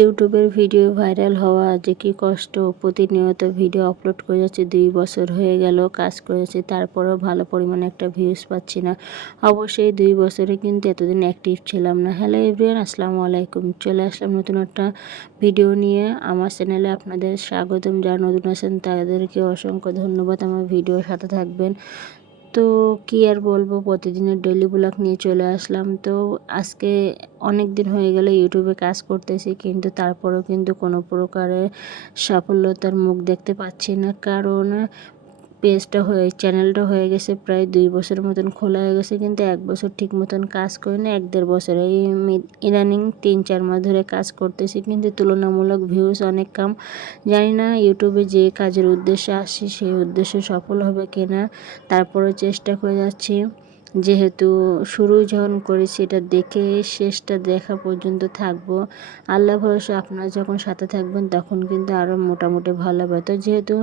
ইউটিউবের video viral হওয়া, যে কি কষ্ট, প্রতিনিয়ত ভিডিও আপলোড করে যাচ্ছে, দুই বছর হয়ে গেল, কাজ করেছি তারপরেও ভালো পরিমাণে একটা ভিউজ পাচ্ছি না। অবশ্যই দুই বছরে কিন্তু এতদিন অ্যাক্টিভ ছিলাম না। হ্যালো এভরিয়ান আসসালামু আলাইকুম। চলে আসলাম নতুন একটা ভিডিও নিয়ে। আমার চ্যানেলে আপনাদের স্বাগতম। যারা নতুন আছেন, তাদেরকে অসংখ্য ধন্যবাদ। আমার ভিডিওর সাথে থাকবেন। তো কি আর বলব, প্রতিদিনের ডেলি ব্লগ নিয়ে চলে আসলাম। তো আজকে অনেক দিন হয়ে গেলে ইউটিউবে কাজ করতেছি, কিন্তু তারপরেও কিন্তু কোনো প্রকারে সাফল্যতার মুখ দেখতে পাচ্ছি না। কারণ পেজটা হয়ে চ্যানেলটা হয়ে গেছে প্রায় দুই বছর মতন খোলা হয়ে গেছে, কিন্তু এক বছর ঠিক মতন কাজ করি না এক দেড় বছর এই ইদানিং তিন চার মাস ধরে কাজ করতেছি, কিন্তু তুলনামূলক ভিউজ অনেক কম। জানি না ইউটিউবে যে কাজের উদ্দেশ্যে আসছি, সেই উদ্দেশ্যে সফল হবে কিনা তারপরে চেষ্টা করে যাচ্ছি। যেহেতু শুরু যখন করেছি এটা দেখে শেষটা দেখা পর্যন্ত থাকব। আল্লাহ ভরসা, আপনারা যখন সাথে থাকবেন তখন কিন্তু আরও মোটামুটি ভালো হবে। তো যেহেতু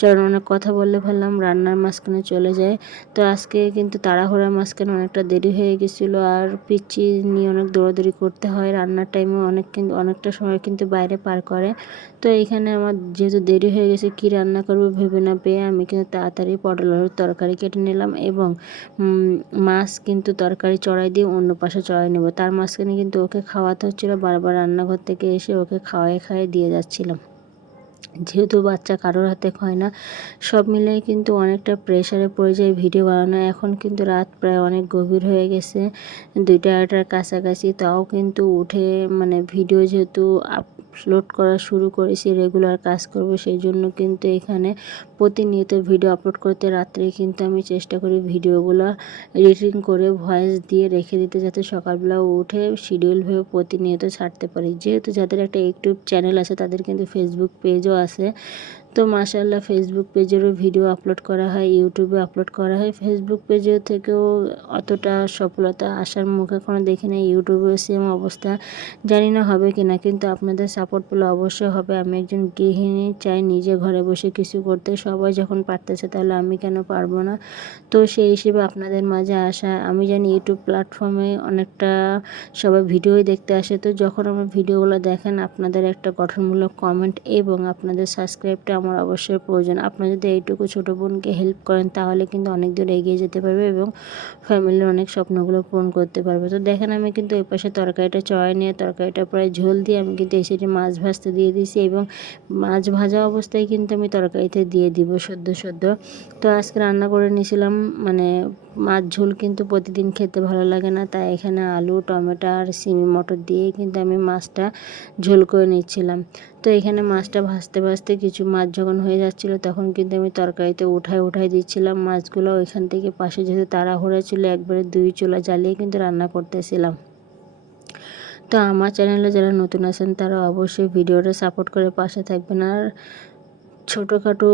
চরণ অনেক কথা বললে ফেললাম রান্নার মাঝখানে চলে যায় তো আজকে কিন্তু তাড়াহুড়ার মাঝখানে অনেকটা দেরি হয়ে গেছিল আর পিচ্ছি নিয়ে অনেক দৌড়াদৌড়ি করতে হয়। রান্নার টাইমে অনেক কিন্তু অনেকটা সময় কিন্তু বাইরে পার করে। তো এইখানে আমার যেহেতু দেরি হয়ে গেছে, কি রান্না করব ভেবে না পেয়ে আমি কিন্তু তাড়াতাড়ি পটল আলুর তরকারি কেটে নিলাম এবং মাছ কিন্তু তরকারি চড়াই দিয়ে অন্য পাশে চড়াই নেব। তার মাঝখানে কিন্তু ওকে খাওয়াতে হচ্ছিল। বারবার রান্নাঘর থেকে এসে ওকে খাওয়াই খাওয়াই দিয়ে যাচ্ছিলাম। যেহেতু বাচ্চা কারোর হাতে হয় না, সব মিলিয়ে কিন্তু অনেকটা প্রেশারে পড়ে যায় ভিডিও বানানো। এখন কিন্তু রাত প্রায় অনেক গভীর হয়ে গেছে, দুইটা আড়াইটার কাছাকাছি। তাও কিন্তু উঠে মানে ভিডিও যেহেতু আপলোড করা শুরু করেছি রেগুলার কাজ করব, সেই জন্য কিন্তু এখানে প্রতিনিয়ত ভিডিও আপলোড করতে রাত্রে কিন্তু আমি চেষ্টা করি ভিডিওগুলো এডিটিং করে ভয়েস দিয়ে রেখে দিতে, যাতে সকালবেলা উঠে শিডিউল ভেবে প্রতিনিয়ত ছাড়তে পারি। যেহেতু যাদের একটা ইউটিউব চ্যানেল আছে, তাদের কিন্তু ফেসবুক পেজও আছে। তো মাসাল্লাহ ফেসবুক পেজেরও ভিডিও আপলোড করা হয় ইউটিউবে আপলোড করা হয়। ফেসবুক পেজের থেকেও অতটা সফলতা আসার মুখে কোনো দেখি না ইউটিউবেও সেম অবস্থা। জানি না হবে কি না কিন্তু আপনাদের সাপোর্ট পেলে অবশ্যই হবে। আমি একজন গৃহিণী, চাই নিজে ঘরে বসে কিছু করতে। সবাই যখন পারতেছে তাহলে আমি কেন পারব না? তো সেই হিসেবে আপনাদের মাঝে আসা। আমি জানি ইউটিউব প্ল্যাটফর্মে অনেকটা সবাই ভিডিওই দেখতে আসে। তো যখন আমার ভিডিওগুলো দেখেন, আপনাদের একটা গঠনমূলক কমেন্ট এবং আপনাদের সাবস্ক্রাইবটা আমার অবশ্যই প্রয়োজন। আপনি যদি এইটুকু ছোটো বোনকে হেল্প করেন, তাহলে কিন্তু অনেক দূর এগিয়ে যেতে পারবে এবং ফ্যামিলির অনেক স্বপ্নগুলো পূরণ করতে পারবে। তো দেখেন, আমি কিন্তু ওই পাশে তরকারিটা চড়াই নিয়ে, তরকারিটা প্রায় ঝোল দিয়ে আমি কিন্তু এই মাছ ভাজতে দিয়ে দিয়েছি এবং মাছ ভাজা অবস্থায় কিন্তু আমি তরকারিতে দিয়ে দিব সদ্য সদ্য। তো আজকে রান্না করে নিয়েছিলাম মানে মাছ ঝোল কিন্তু প্রতিদিন খেতে ভালো লাগে না, তাই এখানে আলু, টমেটো আর সিমি মটর দিয়ে কিন্তু আমি মাছটা ঝোল করে নিচ্ছিলাম। তো এখানে মাছটা ভাজতে ভাজতে কিছু মাছ যখন হয়ে যাচ্ছিল তখন কিন্তু আমি তরকারিতে উঠায় উঠাই দিচ্ছিলাম মাছগুলো, ওইখান থেকে পাশে যেহেতু তাড়াহুড়া ছিল একবারে দুই চুলা জ্বালিয়ে কিন্তু রান্না করতেছিলাম। তো আমার চ্যানেলে যারা নতুন আছেন তারা অবশ্যই ভিডিওটা সাপোর্ট করে পাশে থাকবেন আর ছোটোখাটো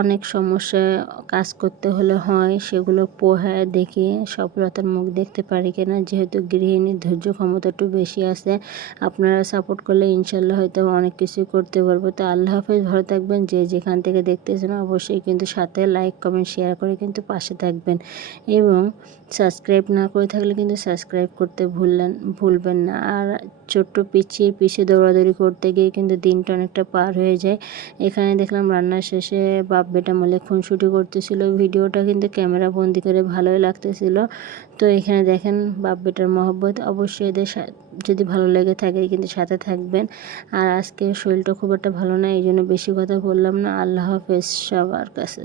অনেক সমস্যায় কাজ করতে হলে হয়, সেগুলো পোহায় দেখে সফলতার মুখ দেখতে পারি কিনা। যেহেতু গৃহিণীর ধৈর্য ক্ষমতা একটু বেশি আছে, আপনারা সাপোর্ট করলে ইনশাল্লাহ হয়তো অনেক কিছুই করতে পারব। তো আল্লাহ হাফেজ, ভালো থাকবেন। যে যেখান থেকে দেখতেছেন অবশ্যই কিন্তু সাথে লাইক কমেন্ট শেয়ার করে কিন্তু পাশে থাকবেন। এবং সাবস্ক্রাইব না করে থাকলে কিন্তু সাবস্ক্রাইব করতে ভুললেন, ভুলবেন না। আর ছোট্ট পিছিয়ে পিছিয়ে দৌড়াদৌড়ি করতে গিয়ে কিন্তু দিনটা অনেকটা পার হয়ে যায়। এখানে দেখলাম রান্নার শেষে বাপ বেটা মলে খুনসুটি করতেছিল। ভিডিওটা কিন্তু ক্যামেরা বন্দি করে ভালোই লাগতেছিল। তো এখানে দেখেন বাপ বেটার মহব্বত। অবশ্যই এদের যদি ভালো লেগে থাকে কিন্তু সাথে থাকবেন। আর আজকে শরীরটা খুব একটা ভালো না এই জন্য বেশি কথা বললাম না। আল্লাহ হাফেজ সবার কাছে।